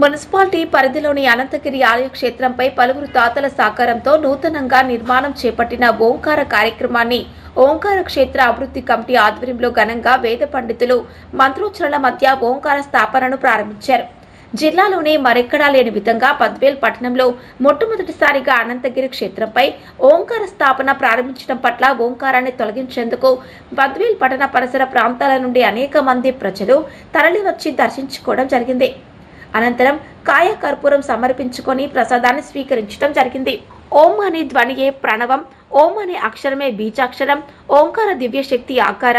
Municipality పరిధిలోని అనంతగిరి ఆలయ క్షేత్రంపై పలువురు తాతల సహకారంతో నూతనంగా నిర్మాణం చేపట్టిన ఓంకార కార్యక్రమాన్ని ఓంకార క్షేత్ర అభివృద్ధి కమిటీ ఆధ్వర్యంలో ఘనంగా వేద పండితులు మంత్రోచ్చరణల మధ్య ఓంకార స్థాపనను ప్రారంభించారు. జిల్లాలోనే మరెక్కడా లేని విధంగా పద్వేల్ పట్టణంలో మొట్టమొదటిసారిగా అనంతగిరి క్షేత్రంపై ఓంకార స్థాపన ప్రారంభించడం పట్ల ఓంకారాన్ని తొలగించేందుకు పద్వేల్ పట్టణ పరిసర ప్రాంతాల నుండి అనేక మంది ప్రజలు తరలివచ్చి దర్శించుకోవడం జరిగింది. అనంతరం కాయ కర్పూరం సమర్పించుకొని ప్రసాదాన్ని స్వీకరించడం జరిగింది. ఓం అనే ధ్వనియే ప్రణవం, ఓం అనే అక్షరమే బీజాక్షరం, ఓంకార దివ్యశక్తి ఆకార,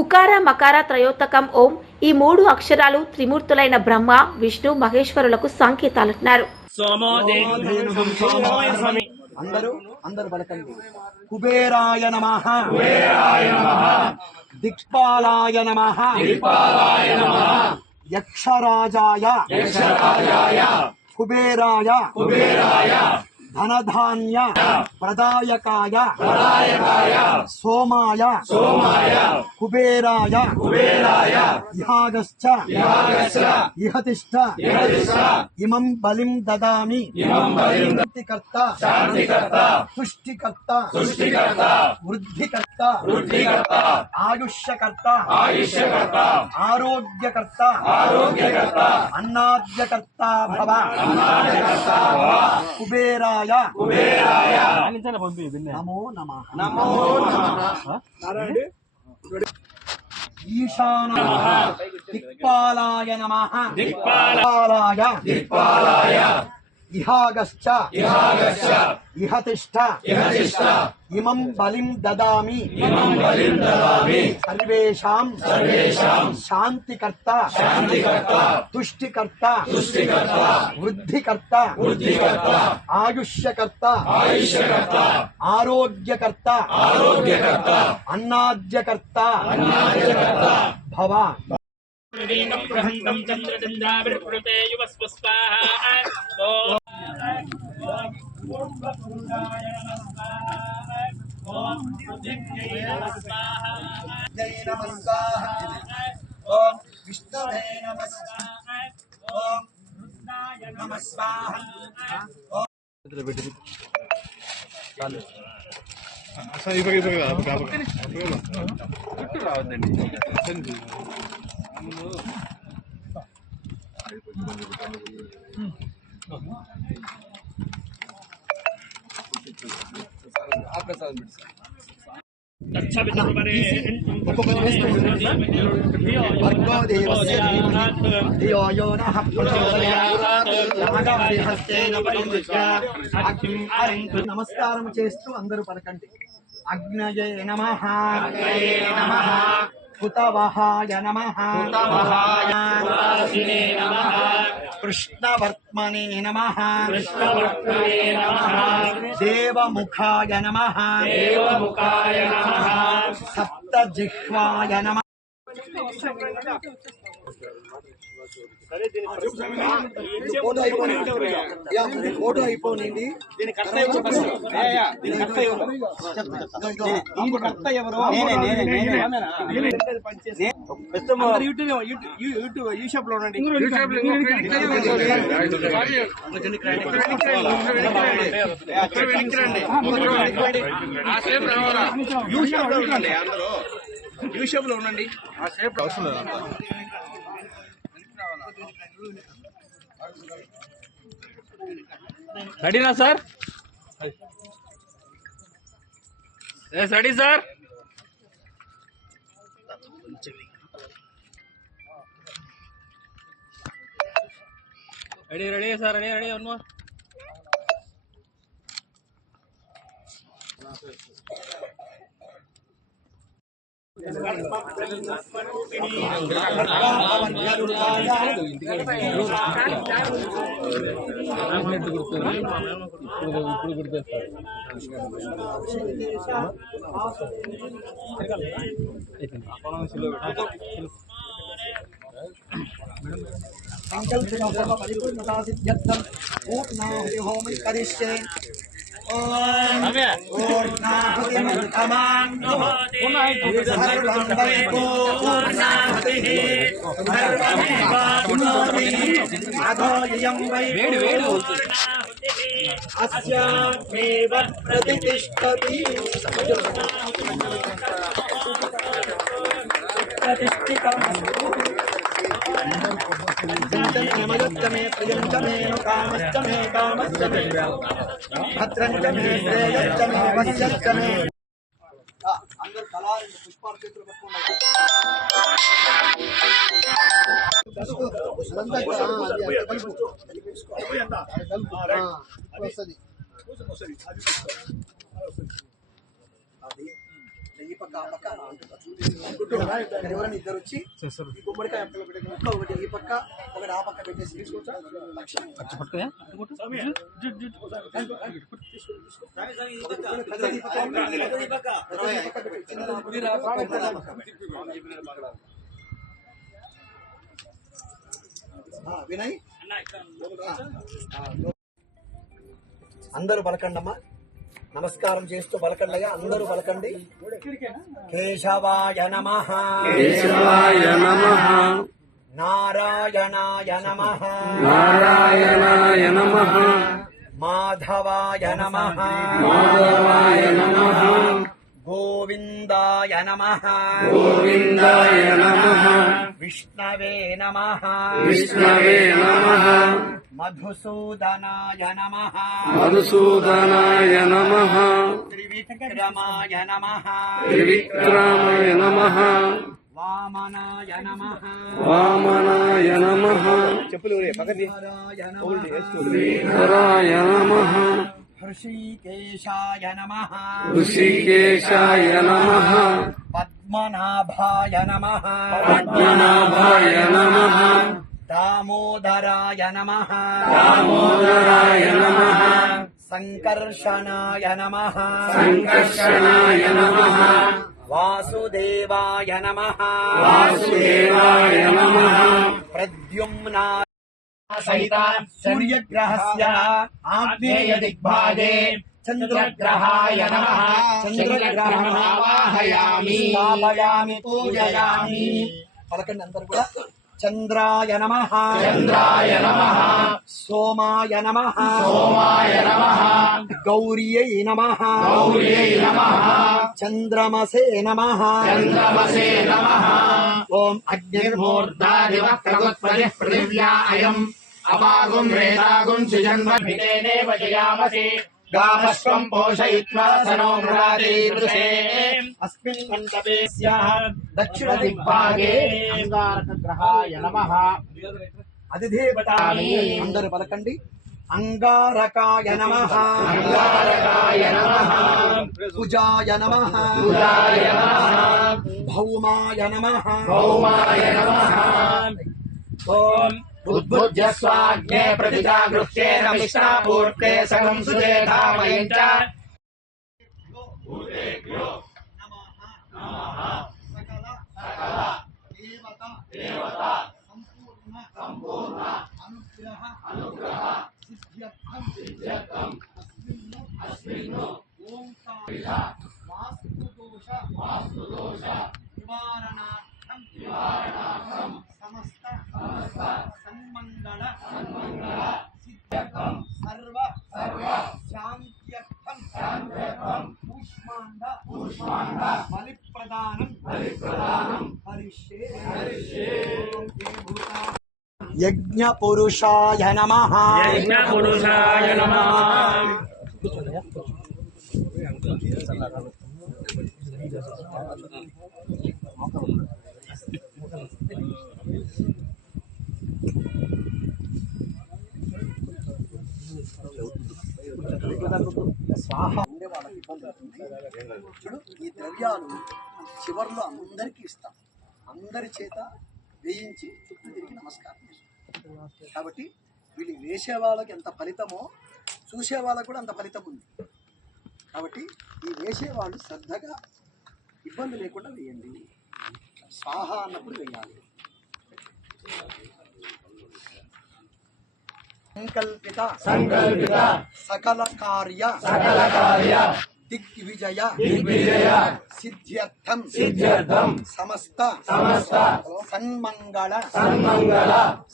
ఉకార మకార త్రయోతకం ఓం, ఈ మూడు అక్షరాలు త్రిమూర్తులైన బ్రహ్మ విష్ణు మహేశ్వరులకు సంకేతాలన్నారు. అందరూ పలకండి. కుబేరాయ నమః, దిక్పాలాయ నమః, యక్షరాజాయ కుబేరాయ ధనధాన్య ప్రదాయకాయ సోమాయ కుబేరాయ ఇహాగశ్చ ఇహతిష్ట ఇమం బలిం దదామి శాంతికర్త తుష్టికర్త వృద్ధికర్త ఆయుష్యకర్త ఆరోగ్యకర్త అన్నాద్యకర్త భవ కుబేరాయ నమో నమః. ఈశానాయ దిక్పాలాయ నమః, దిక్పాలాయ ఇహాగశ్చ ఇహతిష్ట ఇమం బలిం దదామి సర్వేషాం శాంతికర్త తుష్టికర్త వృద్ధికర్త ఆయుష్యకర్త ఆరోగ్యకర్త అన్నాద్యకర్త భవ. ప్రహంతం చంద్రచంద్రాభిర్వృతే యువస్వస్వాహా. ఓం విష్ణవే నమః, ఓం నమః స్వాహా. నమస్కారం చేస్తూ అందరూ పలకండి. అగ్నయే నమః, హుతవహాయ నమః, కృష్ణవర్త్మనే నమః, దేవముఖాయ నమః, సప్తజిహ్వాయ నమః. ఫోటో అయిపోయింది. యూట్యూబ్ లో ఉండండి. యూట్యూబ్ లో ఉండండి. ఆ సేఫ్ అవసరం లేదు. రెడీనా sir? Ready sir? Ready sir, ready one more. సంకల్పిత పరిపూర్ణతా సిద్ధ్యర్థం పూర్ణాహుతి హోమం కరిష్యే. రమ్య. పూర్ణాహుతిమృతమాన్ సర్వం వై పూర్ణాహుతిః సర్వమేవాప్నోమి అథో ఇయం వై అస్యామేవ ప్రతిష్ఠతి నమయత్తమే ప్రియంచమే కామశ్చమే కామశ్చమే భద్రంచమే శ్రేయశ్చమే వశ్యశ్చమే. అందరు కళారండి పుష్పాలు చేతులు ఎవరైనా ఇద్దరు వచ్చి ఈ గుమ్మడికాయ ముక్క ఒకటి ఈ పక్క ఒకటి ఆ పక్క పెట్టేసి తీసుకోవచ్చా? వినయ్ అందరూ పలకండమ్మా. నమస్కారం చేస్తూ పలకండయ్యా, అందరూ పలకండి. కేశవాయ నమః, కేశవాయ నమః, నారాయణాయ నమః, నారాయణాయ నమః, మాధవాయ నమః, మాధవాయ నమః, గోవిందాయ నమః, గోవిందాయ నమః, విష్ణవే నమః, విష్ణవే నమః, మధుసూదనాయ నమః, మధుసూదనాయ నమః, త్రివిక్రమాయ నమః, త్రివిక్రమాయ నమః, వామనాయ నమః, వామనాయ నమః, శ్రీధరాయ నమః, హృషీకేశాయ నమః, ఋషికేశాయ నమః, పద్మనాభాయ నమః, పద్మనాభాయ నమః, దామోదరాయ నమః, దామోదరాయ నమః, సంకర్షణాయ నమః, సంకర్షణాయ నమః, వాసుదేవాయ నమః, వాసుదేవాయ నమః, ప్రద్యుమ్నాయ సహిత సూర్యగ్రహస్య ఆగ్నేయ దిగ్భాగే చంద్రగ్రహాయ నమః, చంద్రగ్రహం ఆవాహయామి స్థాపయామి పూజయామి. పలకండి అందరూ కూడా. చంద్రాయ నమః, చంద్రాయ నమః, సోమాయ నమః, సోమాయ నమః, గౌర్యై నమః, గౌర్యై నమః, చంద్రమసే నమః, చంద్రమసే నమః, ఓం అగ్నిర్మూర్ధాదివ ప్రగుత్పతిః పృథివ్యా అయం అపాగుం రేతాగుం సుజన్మభితేనే వజయామసి గామస్వం పోషయిత్వా సనో మృగాదీదృశే అస్మిన్ మండపే స్యాః దక్షిణ దిగ్భాగే అంగారకగ్రహాయ నమః అధిదేవతాని. అందరూ పలకండి. అంగారకాయ నమః, అంగారకాయ నమః, కుజాయ నమః, కుజాయ నమః, భౌమాయ నమః, భౌమాయ నమః, ఓం ఉద్భుజ్య స్వాగ్నే ప్రతిజాగృహ్యేన మిశ్రాపూర్తే సగం సుదేధామయం చ సంపూర్ణ అనుగ్రహ సిద్ధ్యర్థం అస్మిన్ను ఓంకార వాస్తుదోష నివారణార్థం సమస్త సన్మంగళ సిద్ధ్యర్థం సర్వ శాంత్యర్థం కూష్మాండ బలిప్రదానం హరిష్యే. యజ్ఞ పురుషాయ నమః, యజ్ఞపురుషాయ నమః. స్వాహ ఉండే వాళ్ళకి ఇబ్బంది అవుతుంది. చూడు, ఈ ద్రవ్యాలు చివర్లో అందరికీ ఇస్తాం. అందరి చేత వేయించి చుట్టూ తిరిగి నమస్కారం చేస్తాం. కాబట్టి వీళ్ళు వేసే వాళ్ళకి ఎంత ఫలితమో చూసే వాళ్ళకు కూడా అంత ఫలితం ఉంది. కాబట్టి ఈ వేసేవాళ్ళు శ్రద్ధగా ఇబ్బంది లేకుండా వేయండి. స్వాహ అన్నప్పుడు వేయాలి. సంకల్పిత సకల కార్య దిగ్విజయ సిద్ధ్యర్థం సమస్త సన్మంగళ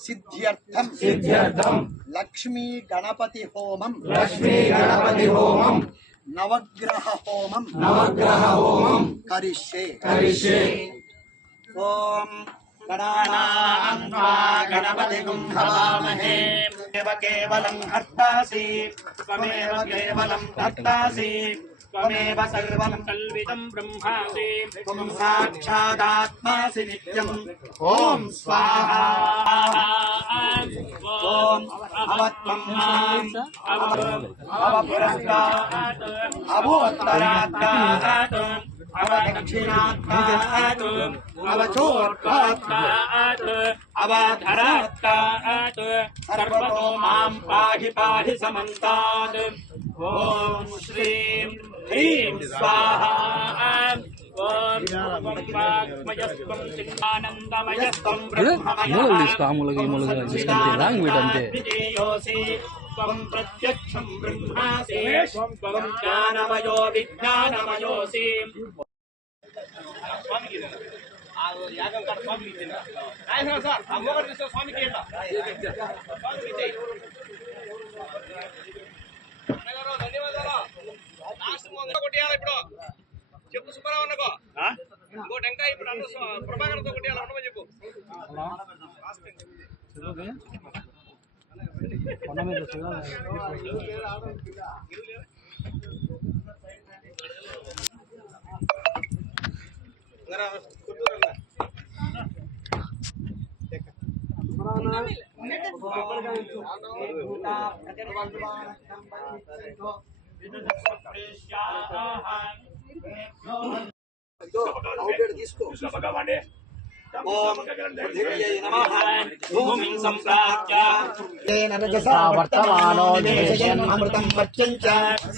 సిద్ధ్యర్థం లక్ష్మీ గణపతి హోమం నవగ్రహ హోమం కరిష్యే ఓం గణపతిం హవామహే కేవలం హర్తాసి త్వమేవ కేవలం ధర్తాసి త్వమేవ సర్వం కల్విదం బ్రహ్మాసి త్వం సాక్షాదాత్మాసి నిత్యం ఓం స్వాహా ఓం అవత్వం అవపురస్కాత్ అవోత్తరాత్కాత్ అవదక్షిణాత్కాత్ అవచోర్కాత్ అవధరాత్కాత్ సర్వతో మాం పాహి సమంతాత్ ఓం శ్రీం హ్రీం స్వాహా ఓం వాగ్మయస్వం చిన్నానందమయస్వం బ్రహ్మమయోసి త్వం ప్రత్యక్షం బ్రహ్మాసి త్వం జ్ఞానమయో విజ్ఞానమయోసి యాగం కాడ స్వామికి ఇచ్చిందా సార్ అమ్మగారు తీసుకో స్వామికి ధన్యవాదాలు లాస్ట్ కొట్టేయాలి ఇప్పుడు చెప్పు సుబ్బారావు అన్నకో ఇంకోటి ఇంకా ఇప్పుడు అన్న ప్రభాకర్తో కొట్టేయాలి ఉండమని చెప్పు తీసుకో ఓం పృథివ్యై నమః భూమిం సంప్రాప్య తేన రజసా వర్తమానో నివేశయన్ అమృతం పచ్యం చ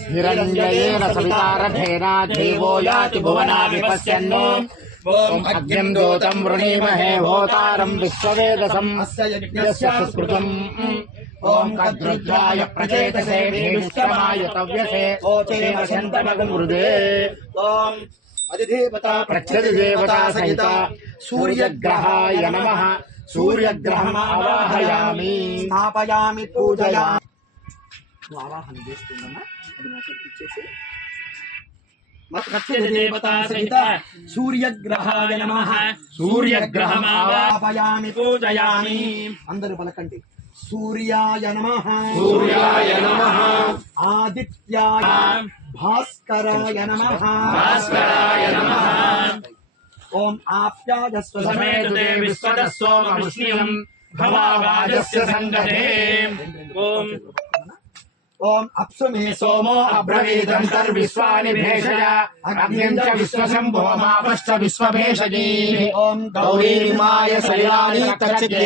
హిరణ్యయేన సవితారథేన దేవో యాతి భువనా విపశ్యన్నో ఓం అగ్నిం దూతం వృణీమహే హోతారం విశ్వవేదసం అస్య యస్య సుస్మృతం ఓం కద్రుద్రాయ ప్రచేతసే భీష్మాయ తవ్యసే ఓచేన శంతమగం హృదే ఓం అధిదేవత ప్రత్యధిదేవతా సహిత సూర్యగ్రహాయ నమః సూర్యగ్రహం ఆవాహయామి స్థాపయామి పూజయామి నువ్వు ఆవాహన చేస్తుందమ్మా అది నాకు ఇచ్చేసి ప్రత్యధిదేవతా సహిత సూర్యగ్రహాయ నమః సూర్యగ్రహం ఆవాహయామి పూజయామి అందరూ పలకండి సూర్యాయ నమః సూర్యాయ నమః ఆదిత్యాయ భాస్కరాయ నమః భాస్కరాయ నమః ఓం ఆప్యాయస్వ సమేతుతే విశ్వదస్సోమముష్ణియం భవావాజస్య సంగతే ఓం ఓం అప్సుమే సోమో అబ్రవీదంతర్విశ్వాని భేషజ అగ్నిం చ విశ్వశంభో మాపశ్చ విశ్వభేషజీ ఓం గౌరీమాయ శైలాని కచకే